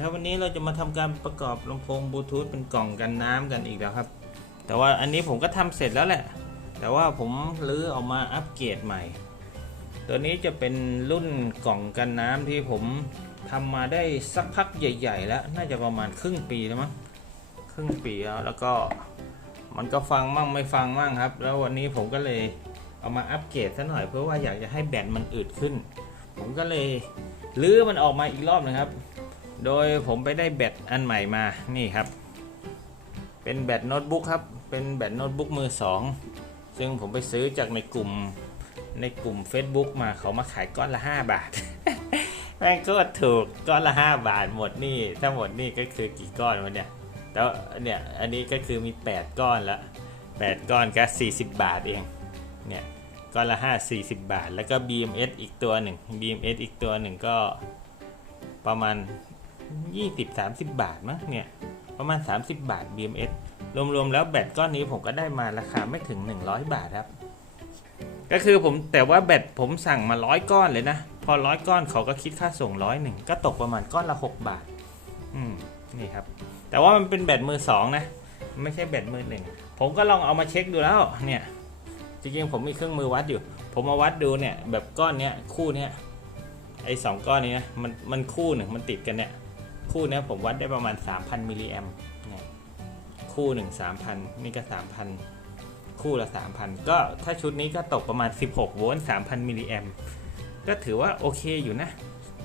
ครับวันนี้เราจะมาทำการประกอบลำโพงบลูทูธเป็นกล่องกันน้ำกันอีกแล้วครับ แต่ว่าอันนี้ผมก็ทำเสร็จแล้วแหละ แต่ว่าผมรื้อออกมาอัปเกรดใหม่ ตัวนี้จะเป็นรุ่นกล่องกันน้ำที่ผมทำมาได้สักพักใหญ่ ๆ แล้ว น่าจะประมาณครึ่งปีแล้วมั้งครึ่งปีแล้วแล้วก็มันก็ฟังมั่งไม่ฟังมั่งครับ แล้ววันนี้ผมก็เลยเอามาอัปเกรดซะหน่อยเพื่อว่าอยากจะให้แบตมันอืดขึ้น ผมก็เลยลื้อมันออกมาอีกรอบนึงครับ โดยผมไปได้แบตอันใหม่มานี่ครับ เป็นแบตโน้ตบุ๊กครับ เป็นแบตโน้ตบุ๊กมือสองซึ่งผมไปซื้อจากในกลุ่มในกลุ่ม Facebook มาเขามาขายก้อนละ 5 บาทแม่งก็ถูกก้อนละ 5 บาทหมดนี่ถ้าหมดนี่ก็คือกี่ก้อนวะเนี่ยแต่ว่าเนี่ยอันนี้ก็คือมี 8 ก้อนละ 8 ก้อนก็ 40 บาทเองเนี่ยก้อนละ 5 40 บาท แล้วก็ BMS อีกตัวหนึ่ง BMS อีกตัวหนึ่งก็ประมาณ 20-30 บาทมั้งเนี่ย ประมาณ 30 บาท BMS รวมๆ แล้วแบตก้อนนี้ผมก็ได้มาราคาไม่ถึง 100 บาทครับ ก็คือผมแต่ว่าแบตผมสั่งมาร้อยก้อนเลยนะ พอร้อยก้อนเขาก็คิดค่าส่งร้อยหนึ่งก็ตกประมาณก้อนละ 6 บาท อืมนี่ครับ แต่ว่ามันเป็นแบตมือสองนะไม่ใช่แบตมือหนึ่งผมก็ลองเอามาเช็คดูแล้วเนี่ยจริงๆผมมีเครื่องมือวัดอยู่ ผมมาวัดดูเนี่ยแบบก้อนเนี้ยคู่เนี้ยไอ้สองก้อนนี้นะมันมันคู่หนึ่งมันติดกันเนี่ย คู่เนี้ยผมวัดได้ประมาณ 3,000 มิลลิแอมคู่หนึ่ง3,000 นี่ก็ 3,000 คู่ละ 3,000 ก็ถ้าชุดนี้ก็ตกประมาณ 16 โวลต์ 3,000 มิลลิแอมก็ถือว่าโอเคอยู่นะ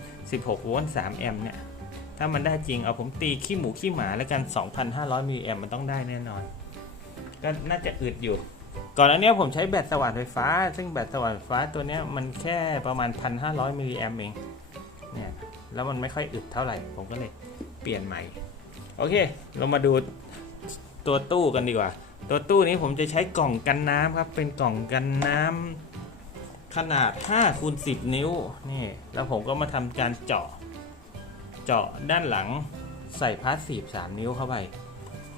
16 โวลต์ 3 แอมเนี่ย ถ้ามันได้จริงเอาผมตีขี้หมูขี้หมาแล้วกัน 2,500 มิลลิแอมมันต้องได้แน่นอน ก็น่าจะอึดอยู่ ก่อนอันเนี้ยผมใช้แบตสว่านไฟฟ้า ซึ่งแบตสว่านไฟฟ้าตัวเนี้ยมันแค่ประมาณ 1,500 มิลลิแอมเอง เนี่ย แล้วมันไม่ค่อยอึดเท่าไหร่ ผมก็เลยเปลี่ยนใหม่ โอเค เรามาดูตัวตู้กันดีกว่า ตัวตู้นี้ผมจะใช้กล่องกันน้ำครับ เป็นกล่องกันน้ำขนาด5คูณ10 นิ้ว นี่ แล้วผมก็มาทำการเจาะ เจาะด้านหลังใส่พาสซีฟ3นิ้วเข้าไป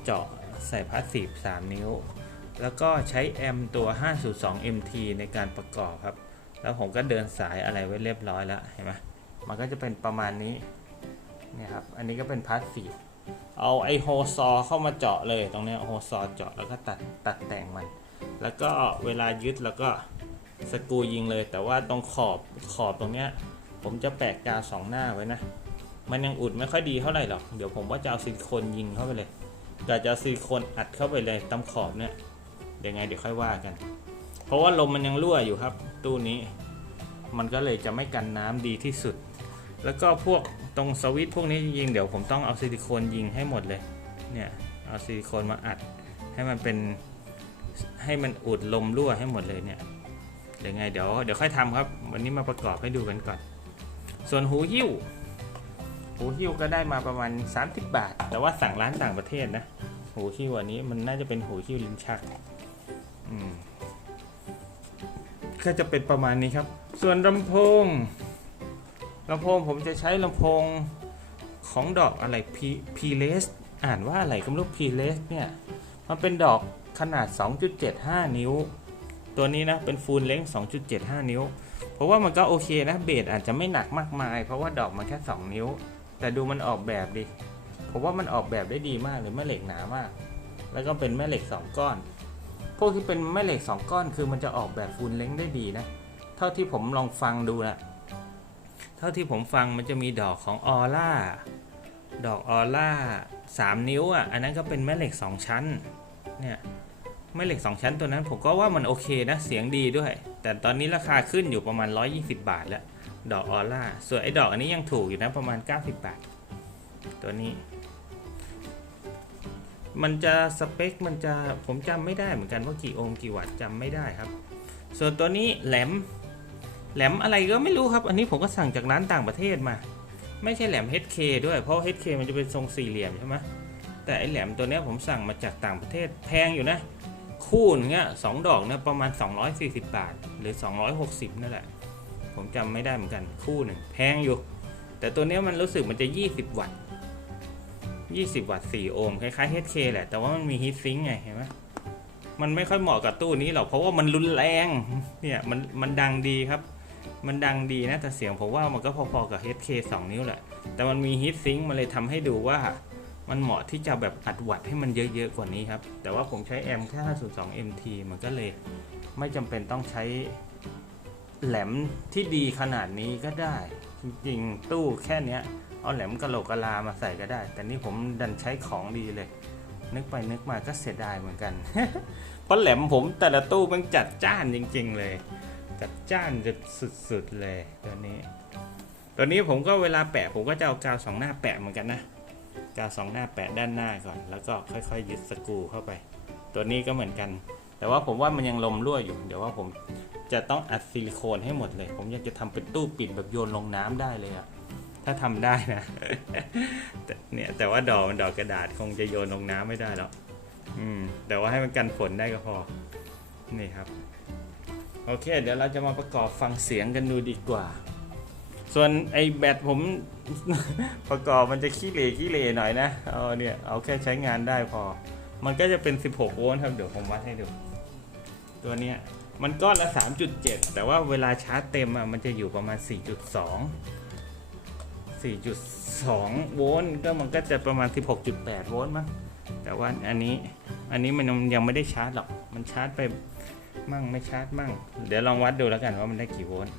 เจาะใส่พาสซีฟ3นิ้ว แล้วก็ใช้แอมตัว502 MT ในการประกอบครับ แล้วผมก็เดินสายอะไรไว้เรียบร้อยแล้ว เห็นไหม มันก็จะเป็นประมาณนี้เนี่ยครับ อันนี้ก็เป็นพาร์ทสีเอาไอโฮซอเข้ามาเจาะเลยตรงเนี้ยโฮซอเจาะแล้วก็ตัดตัดแต่งมัน แล้วก็เวลายึดแล้วก็สกูยิงเลย แต่ว่าตรงขอบขอบตรงเนี้ยผมจะแปะกาวสองหน้าไว้นะ มันยังอุดไม่ค่อยดีเท่าไหร่หรอก เดี๋ยวผมว่าจะเอาซิลิโคนยิงเข้าไปเลยแต่จะเอาซิลิโคนอัดเข้าไปเลยตามขอบเนี่ยเดี๋ยวไงเดี๋ยวค่อยว่ากัน เพราะว่าลมมันยังรั่วอยู่ครับ ตู้นี้ มันก็เลยจะไม่กันน้ำดีที่สุด แล้วก็พวกตรงสวิตช์พวกนี้จริงเดี๋ยวผมต้องเอาซิลิโคนยิงให้หมดเลย เนี่ย เอาซิลิโคนมาอัด ให้มันเป็น ให้มันอุดลมรั่วให้หมดเลยเนี่ยเดี๋ยวไงเดี๋ยวเดี๋ยวค่อยทำครับ วันนี้มาประกอบให้ดูกันก่อน ส่วนหูหิ้ว หูหิ้วก็ได้มาประมาณ 30 บาท แต่ว่าสั่งร้านต่างประเทศนะ หูหิ้วอันนี้มันน่าจะเป็นหูหิ้วลิ้นชัก อืม ก็จะเป็นประมาณนี้ครับ ส่วนลำโพง ลำโพงผมจะใช้ลำโพงของดอกอะไรพีพีเลสอ่านว่าอะไรก็ไม่รู้พีเลสเนี่ย มันเป็นดอกขนาด 2.75 นิ้ว ตัวนี้นะ เป็นฟูลเล็ง2.75 นิ้ว เพราะว่ามันก็โอเคนะ เบสอาจจะไม่หนักมากมาย เพราะว่าดอกมันแค่ 2 นิ้ว แต่ดูมันออกแบบดิผมว่ามันออกแบบได้ดีมากเลยแม่เหล็กหนามาก แล้วก็เป็นแม่เหล็ก 2 ก้อน พวกที่เป็นแม่เหล็ก 2 ก้อนคือมันจะออกแบบฟูลเล็งได้ดีนะ เท่าที่ผมลองฟังดูนะ เท่าที่ผมฟังมันจะมีดอกของออร่าดอกออร่าสามนิ้วอะอันนั้นก็เป็นแม่เหล็กสองชั้นเนี่ยแม่เหล็กสองชั้นตัวนั้นผมก็ว่ามันโอเคนะเสียงดีด้วย แต่ตอนนี้ราคาขึ้นอยู่ประมาณ 120 บาทแล้ว ดอกออร่าส่วนไอ้ดอกอันนี้ยังถูกอยู่นะประมาณ 90 บาท ตัวนี้ มันจะสเปคมันจะผมจำไม่ได้เหมือนกันว่ากี่โอห์มกี่วัตต์จำไม่ได้ครับ ส่วนตัวนี้แหลม แหลมอะไรก็ไม่รู้ครับ อันนี้ผมก็สั่งจากร้านต่างประเทศมา ไม่ใช่แหลม HK ด้วย เพราะ HK มันจะเป็นทรงสี่เหลี่ยมใช่ไหมแต่ไอแหลมตัวนี้ผมสั่งมาจากต่างประเทศแพงอยู่นะ คู่อย่างเงี้ยสองดอกเนี่ยประมาณ 240 บาท หรือ 260 นั่นแหละ ผมจำไม่ได้เหมือนกันคู่หนึ่งแพงอยู่ แต่ตัวนี้มันรู้สึกมันจะ 20 วัตต์20 วัตต์ 4 โอห์มคล้ายๆ HK แหละ แต่ว่ามันมีฮีทซิงค์ไงเห็นไหมมันไม่ค่อยเหมาะกับตู้นี้หรอกเพราะว่ามันรุนแรงเนี่ยมันมันดังดีครับ มันดังดีนะ แต่เสียงผมว่ามันก็พอๆกับ HK 2 นิ้วแหละ แต่มันมีฮีทซิงค์มันเลยทำให้ดูว่า มันเหมาะที่จะแบบอัดวัดให้มันเยอะๆกว่านี้ครับ แต่ว่าผมใช้แอมแค่502 MT มันก็เลยไม่จำเป็นต้องใช้แหลมที่ดีขนาดนี้ก็ได้ จริงๆ ตู้แค่เนี้ย เอาแหลมกะโหลกกะลามาใส่ก็ได้ แต่นี่ผมดันใช้ของดีเลย นึกไปนึกมาก็เสียดายเหมือนกัน เพราะแหลมผมแต่ละตู้มันจัดจ้านจริง ๆ เลย จัดจ้านจะสุดๆเลยตัวนี้ ตัวนี้ผมก็เวลาแปะผมก็จะเอากาวสองหน้าแปะเหมือนกันนะกาวสองหน้าแปะด้านหน้าก่อน แล้วก็ค่อยๆยึดสกรูเข้าไป ตัวนี้ก็เหมือนกัน แต่ว่าผมว่ามันยังลมรั่วอยู่ เดี๋ยวว่าผมจะต้องอัดซิลิโคนให้หมดเลย ผมอยากจะทำเป็นตู้ปิดแบบโยนลงน้ำได้เลยอะถ้าทำได้นะเนี่ยแต่ว่าดอกมันดอกกระดาษคงจะโยนลงน้ำไม่ได้หรอกอืมแต่ว่าให้มันกันฝนได้ก็พอนี่ครับ โอเค เดี๋ยวเราจะมาประกอบฟังเสียงกันดูดีกว่า ส่วนไอแบตผม ประกอบมันจะขี้เหร่ขี้เหร่หน่อยนะเอาเนี่ยเอาแค่ใช้งานได้พอ มันก็จะเป็น 16 โวลต์ครับ เดี๋ยวผมวัดให้ดู ตัวเนี้ยมันก้อนละ 3.7 แต่ว่าเวลาชาร์จเต็มอะมันจะอยู่ประมาณ 4.2 4.2 โวลต์ก็มันก็จะประมาณ 16.8 โวลต์มั้งแต่ว่าอันนี้อันนี้มันยังไม่ได้ชาร์จหรอก มันชาร์จไป มั่งไม่ชาร์จมั่ง เดี๋ยวลองวัดดูแล้วกันว่ามันได้กี่โวลต์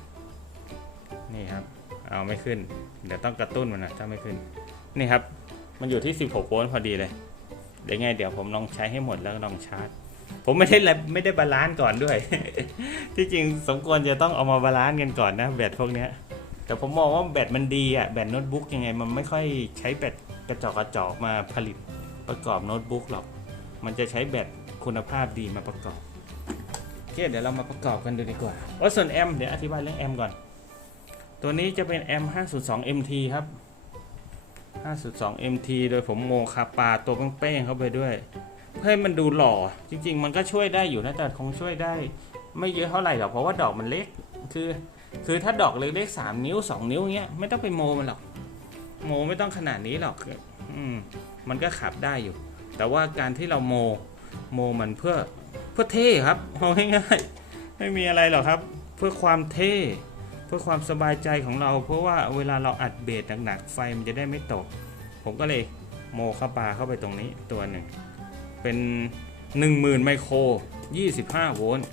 นี่ครับ เอาไม่ขึ้น เดี๋ยวต้องกระตุ้นมันนะถ้าไม่ขึ้น นี่ครับ มันอยู่ที่ 16 โวลต์พอดีเลยเดี๋ยวไงเดี๋ยวผมลองใช้ให้หมดแล้วลองชาร์จ ผมไม่ได้ไม่ได้บาลานซ์ก่อนด้วย ที่จริงสมควรจะต้องเอามาบาลานซ์กันก่อนนะแบตพวกเนี้ยแต่ผมมองว่าแบตมันดีอะแบตโน้ตบุ๊กยังไง มันไม่ค่อยใช้แบตกระจอกกระจอกมาผลิตประกอบโน้ตบุ๊กหรอก มันจะใช้แบตคุณภาพดีมาประกอบ โอเคเดี๋ยวเรามาประกอบกันดูดีกว่าว่าส่วนแอมเดี๋ยวอธิบายเรื่องแอมก่อน ตัวนี้จะเป็น M 502 MT ครับ 502 MT โดยผมโมคาปาตัวเป้งๆเข้าไปด้วยเพื่อให้มันดูหล่อ จริง ๆ มันก็ช่วยได้อยู่นะแต่คงช่วยได้ ไม่เยอะเท่าไหร่หรอกเพราะว่าดอกมันเล็ก คือ คือถ้าดอกเล็กๆ3นิ้ว2นิ้วเงี้ยไม่ต้องไปโมมันหรอก โมไม่ต้องขนาดนี้หรอกอืมมันก็ขับได้อยู่ แต่ว่าการที่เราโมโมมันเพื่อ เพื่อเท่ครับเอาง่ายๆไม่มีอะไรหรอกครับ เพื่อความเท่เพื่อความสบายใจของเรา เพราะว่าเวลาเราอัดเบสหนักๆไฟมันจะได้ไม่ตก ผมก็เลยโมเข้าปาเข้าไปตรงนี้ตัวหนึ่ง เป็น 10,000 ไมโคร 25 โวลต์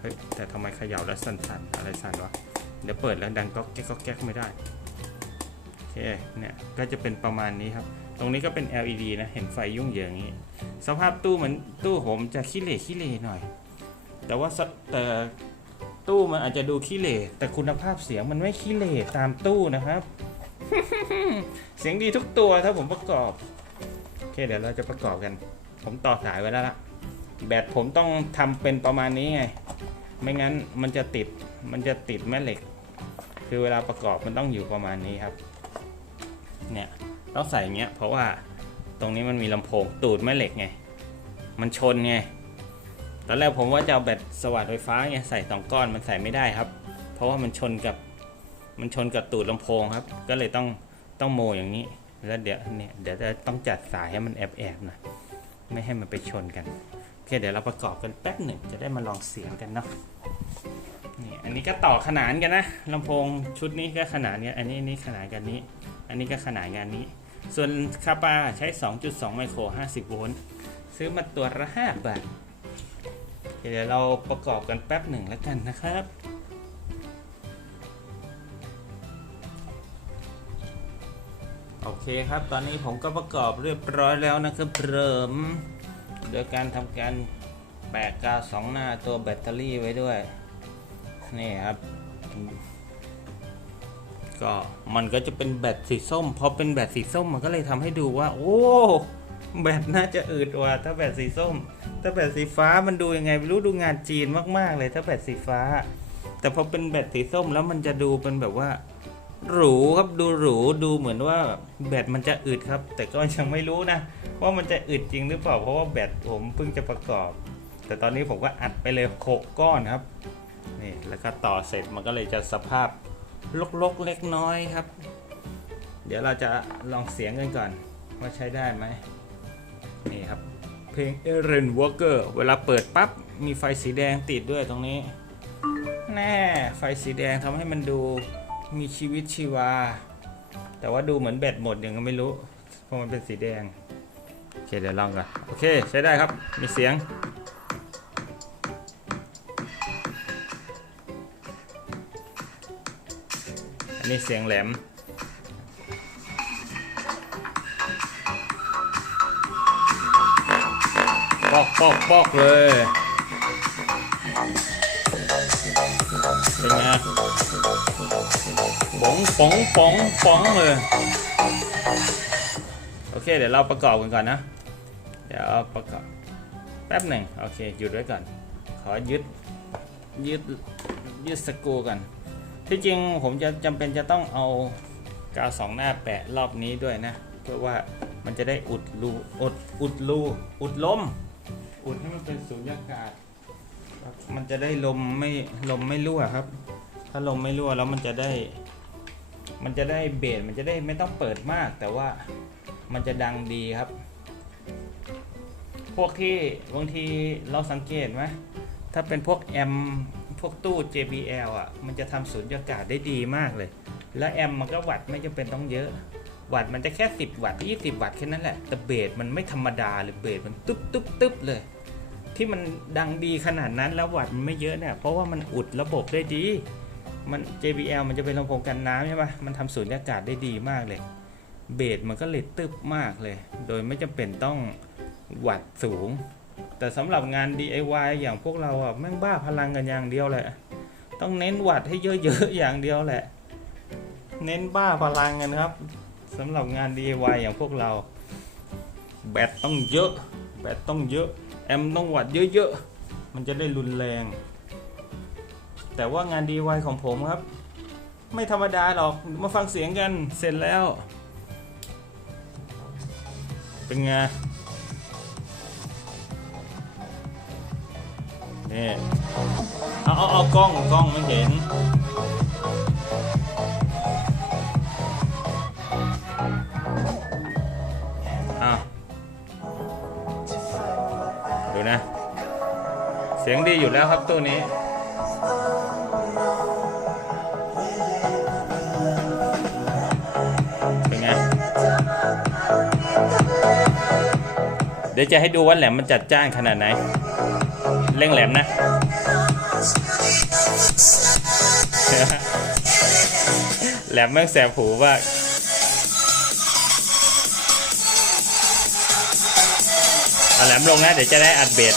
เฮ้ยแต่ทำไมเขย่าแล้วสั่นๆ อะไรสั่นวะ เดี๋ยวเปิดแล้วดังก๊อกแก๊กก๊อกแก๊กไม่ได้ โอเค เนี่ย ก็จะเป็นประมาณนี้ครับ ตรงนี้ก็เป็น LED นะเห็นไฟยุ่งเหยิงอย่างนี้ สภาพตู้เหมือนตู้ผมจะขี้เหร่ขี้เหร่หน่อย แต่ว่าสแต่ตู้มันอาจจะดูขี้เหร่แต่คุณภาพเสียงมันไม่ขี้เหร่ตามตู้นะครับ เสียงดีทุกตัวถ้าผมประกอบโอเคเดี๋ยวเราจะประกอบกัน ผมต่อสายไว้แล้วล่ะแบตผมต้องทำเป็นประมาณนี้ไง ไม่งั้นมันจะติดมันจะติดแม่เหล็ก คือเวลาประกอบมันต้องอยู่ประมาณนี้ครับ เนี่ย ต้องใส่อย่างเงี้ยเพราะว่าตรงนี้มันมีลำโพงตูดแม่เหล็กไง มันชนไง ตอนแรกผมว่าจะเอาแบตสว่านไฟฟ้าไงใส่สองก้อนมันใส่ไม่ได้ครับ เพราะว่ามันชนกับมันชนกับตูดลำโพงครับ ก็เลยต้องต้องโมอย่างนี้ แล้วเดี๋ยวเนี่ยเดี๋ยวจะต้องจัดสายให้มันแอบแอบน่อยไม่ให้มันไปชนกันโอเคเดี๋ยวเราประกอบกันแป๊บหนึ่งจะได้มาลองเสียงกันเนาะนี่อันนี้ก็ต่อขนานกันนะลำโพงชุดนี้ก็ขนานี้ยอันนี้นนี้ขนาดกันนี้ อันนี้ก็ขนาดกันนี้ ส่วนคาปาใช้ 2.2 ไมโคร 50 โวลต์ ซื้อมาตัวละ 5 บาท เดี๋ยวเราประกอบกันแป๊บหนึ่งแล้วกันนะครับโอเคครับ ตอนนี้ผมก็ประกอบเรียบร้อยแล้วนะครับเริ่มโดยการทำการแปะกาวสองหน้าตัวแบตเตอรี่ไว้ด้วย นี่ครับ ก็มันก็จะเป็นแบตสีส้ม พอเป็นแบตสีส้มมันก็เลยทำให้ดูว่า โอ้ แบตน่าจะอืดกว่า ถ้าแบตสีส้ม ถ้าแบตสีฟ้ามันดูยังไงไม่รู้ดูงานจีนมากๆ เลยถ้าแบตสีฟ้า แต่พอเป็นแบตสีส้มแล้วมันจะดูเป็นแบบว่าหรูครับดูหรูดูเหมือนว่าแบตมันจะอึดครับ แต่ก็ยังไม่รู้นะ ว่ามันจะอึดจริงหรือเปล่าเพราะว่าแบตผมเพิ่งจะประกอบ แต่ตอนนี้ผมก็อัดไปเลยหกก้อนครับนี่แล้วก็ต่อเสร็จมันก็เลยจะสภาพ ลกๆเล็กน้อยครับ เดี๋ยวเราจะลองเสียงกันก่อน ว่าใช้ได้ไหมนี่ครับ เพลง e r e n Walker เวลาเปิดปั๊บ มีไฟสีแดงติดด้วยตรงนี้ แน่ไฟสีแดงทำให้มันดูมีชีวิตชีวา แต่ว่าดูเหมือนแบตหมดยังไม่รู้เพราะมันเป็นสีแดง โอเคเดี๋ยวลองกันโอเคใช้ได้ครับมีเสียง นนี้เสียงแหลม ปอกปอกปอกเลย เป็นไงป๋องป๋องป๋องป๋องเลย โอเค เดี๋ยวเราประกอบกันก่อนนะ เดี๋ยวประกอบ แป๊บหนึ่งโอเค หยุดไว้ก่อน ขอยึด ยึด ยึดสกูก่อน ที่จริงผมจะจำเป็นจะต้องเอากาวสองหน้าแปะรอบนี้ด้วยนะ เพื่อว่ามันจะได้อุดรูอุดอุดรูอุดลม อุดให้มันเป็นสูญญากาศมันจะได้ลมไม่ลมไม่รั่วครับ ถ้าลมไม่รั่วแล้วมันจะได้ มันจะได้เบสมันจะได้ไม่ต้องเปิดมาก แต่ว่ามันจะดังดีครับ พวกที่บางทีเราสังเกตไหมถ้าเป็นพวกแอม พวกตู้ JBL อะ มันจะทำสูญญากาศได้ดีมากเลย แล้วแอมมันก็วัดไม่จำเป็นต้องเยอะ วัดมันจะแค่ 10 วัตต์20 วัตต์แค่นั้นแหละ แต่เบสมันไม่ธรรมดาเลยเบสมันตึ๊บตึ๊บตึ๊บเลย ที่มันดังดีขนาดนั้นแล้ววัตต์มันไม่เยอะเนี่ย เพราะว่ามันอุดระบบได้ดี มัน JBL มันจะเป็นลำโพงกันน้ำใช่ปะมันทำสูญญากาศได้ดีมากเลย เบสมันก็เลยตึ๊บมากเลย โดยไม่จำเป็นต้องวัตต์สูง แต่สำหรับงาน DIY อย่างพวกเราอะแม่งบ้าพลังกันอย่างเดียวแหละ ต้องเน้นวัตต์ให้เยอะๆอย่างเดียวแหละ เน้นบ้าพลังกันครับสำหรับงาน DIY อย่างพวกเรา แบตต้องเยอะ แบตต้องเยอะ แอมต้องวัดเยอะๆ มันจะได้รุนแรง แต่ว่างาน DIY ของผมครับ ไม่ธรรมดาหรอก มาฟังเสียงกันเสร็จแล้ว เป็นไง นี่เอาเอาเอากล้องกล้องไม่เห็นอาดูนะ เสียงดีอยู่แล้วครับตัวนี้เป็นไงเดี๋ยวจะให้ดูว่าแหลมมันจัดจ้านขนาดไหน เร่งแหลมนะแหลมแม่งแสบหูมากเอาแหลมลงนะเดี๋ยวจะได้อัดเบส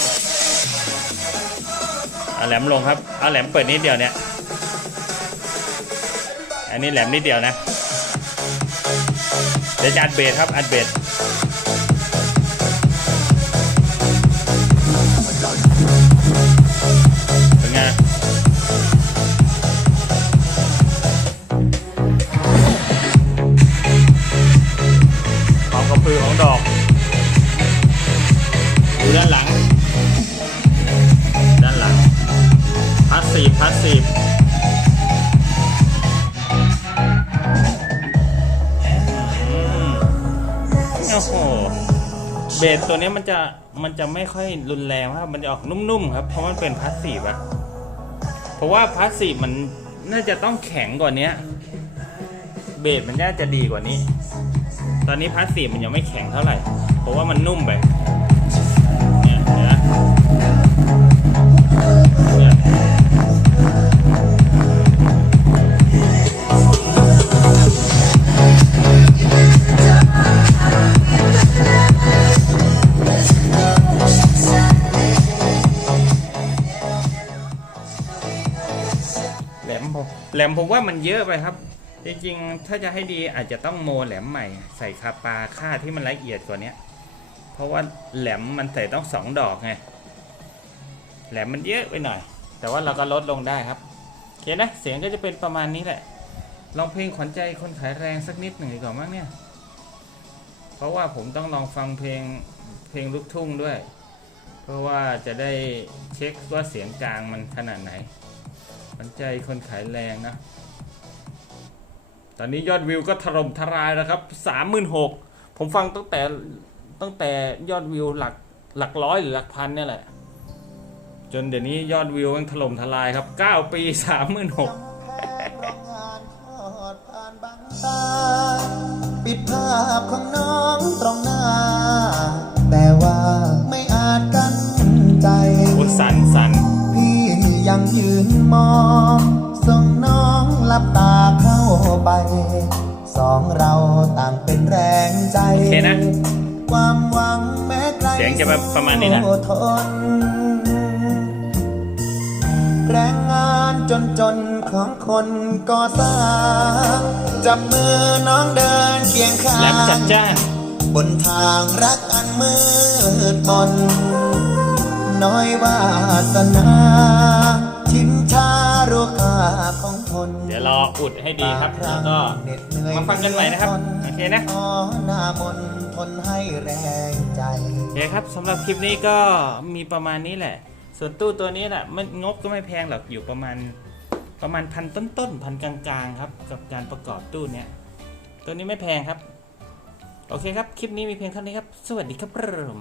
เอาแหลมลงครับเอาแหลมเปิดนิดเดียวเนี่ยอันนี้แหลมนิดเดียวนะเดี๋ยวจะอัดเบสครับอัดเบส เบสตัวนี้มันจะมันจะไม่ค่อยรุนแรงครับ มันจะออกนุ่มๆครับ เพราะมันเป็นพาสซีฟอะเพราะว่าพาสซีฟมันน่าจะต้องแข็งกว่านี้เบสมันน่าจะดีกว่านี้ ตอนนี้พาสซีฟมันยังไม่แข็งเท่าไหร่ เพราะว่ามันนุ่มไป ลมผมว่ามันเยอะไปครับ จริงๆ ถ้าจะให้ดีอาจจะต้องโมแหลมใหม่ ใส่คาปาค่าที่มันละเอียดกว่านี้เพราะว่าแหลมมันใส่ต้องสองดอกไงแหลมมันเยอะไปหน่อย แต่ว่าเราก็ลดลงได้ครับโอเคนะเสียงก็จะเป็นประมาณนี้แหละ ลองเพลงขวัญใจคนขายแรงสักนิดหนึ่งดีกว่อนมั้งเนี่ย เพราะว่าผมต้องลองฟังเพลงเพลงลูกทุ่งด้วย เพราะว่าจะได้เช็คว่าเสียงกลางมันขนาดไหน ขวัญใจคนขายแรงนะ ตอนนี้ยอดวิวก็ถล่มทลายแล้วครับสามหมื่นหกผมฟังตั้งแต่ตั้งแต่ยอดวิวหลักหลักร้อยหรือหลักพันเนี่ยแหละ จนเดี๋ยวนี้ยอดวิวมันถล่มทลายครับ 9 ปี36,000แค่โรงงานทอดผ่นบางตาปิดภาพของน้องตรงหน้าแต่ ยังยืนมองส่งน้องหลับตาเข้าไป สองเราต่างเป็นแรงใจ โอเคนะความหวังแม้ไกลเสียงจะแบบประมาณนี้นะ สู้ทนแรงงานจนจนๆของคนก่อสร้างจับมือน้องเดินเคียงข้าแรปจัดงจ้าน บนทางรักอันมืดมน น้อยวาสนาชิมชารุ คาของทนเดี๋ยวรออุดให้ดีครับแล้วก็เหน็ดเหนื่อยมาฟังกันใหม่นะครับโอเคนะอ๋อหน้ามนทนให้แรงใจโอเคครับสำหรับคลิปนี้ก็มีประมาณนี้แหละ ส่วนตู้ตัวนี้แหละมันงบก็ไม่แพงหรอกอยู่ประมาณประมาณพันต้นๆพันกลางๆ ครับ กับการประกอบตู้เนี้ยตัวนี้ไม่แพงครับ โอเคครับ คลิปนี้มีเพียงเท่านี้ครับ สวัสดีครับผม